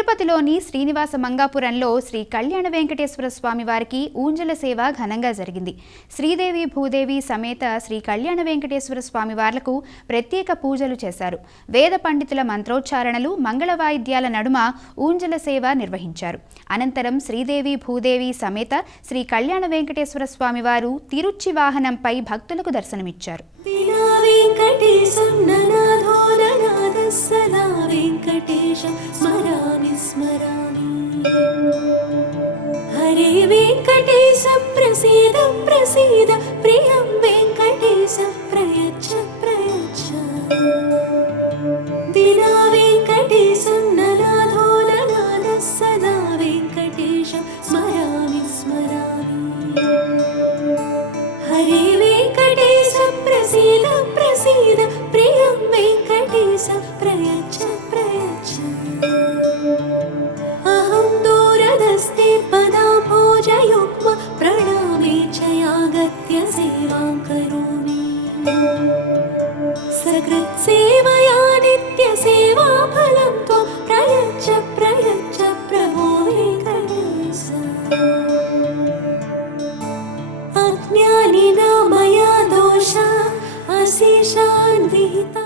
తిరుపతిలోని శ్రీనివాస మంగాపురంలో శ్రీ కళ్యాణ వెంకటేశ్వర స్వామి వారికి ఊంజల సేవ ఘనంగా జరిగింది. శ్రీదేవి భూదేవి సమేత శ్రీ కళ్యాణ వెంకటేశ్వర స్వామి వార్లకు ప్రత్యేక పూజలు చేశారు. వేద పండితుల మంత్రోచ్చారణలు, మంగళ వాయిద్యాల నడుమ ఊంజల సేవ నిర్వహించారు. అనంతరం శ్రీదేవి భూదేవి సమేత శ్రీ కళ్యాణ వెంకటేశ్వర స్వామి వారు తిరుచి వాహనంపై భక్తులకు దర్శనమిచ్చారు. హరే వెంకటేశ ప్రసీద ప్రసీద ప్రియం వెంకటేశ ప్రయచ్చ ప్రయచ్చ దినా వెంకటేశం ననాథో ననాథ సదా వెంకటేశం స్మరామి స్మరామి. హరే వెంకటేశ ప్రసీద ప్రసీద ప్రియం వెంకటేశ ప్రయచ్చ ప్రయచ్చ. అహం దూరదస్తే పదాంభోజయుగ్మ ప్రణామే చ యాగత్య సేవాం కరోమి. సకృత్సేవయా నిత్య సేవా ఫలం త్వం ప్రయచ్చ ప్రయచ్చ ప్రభో వెంకటేశ. అజ్ఞానినా మయా దోషా అశేషాన్ విహితా.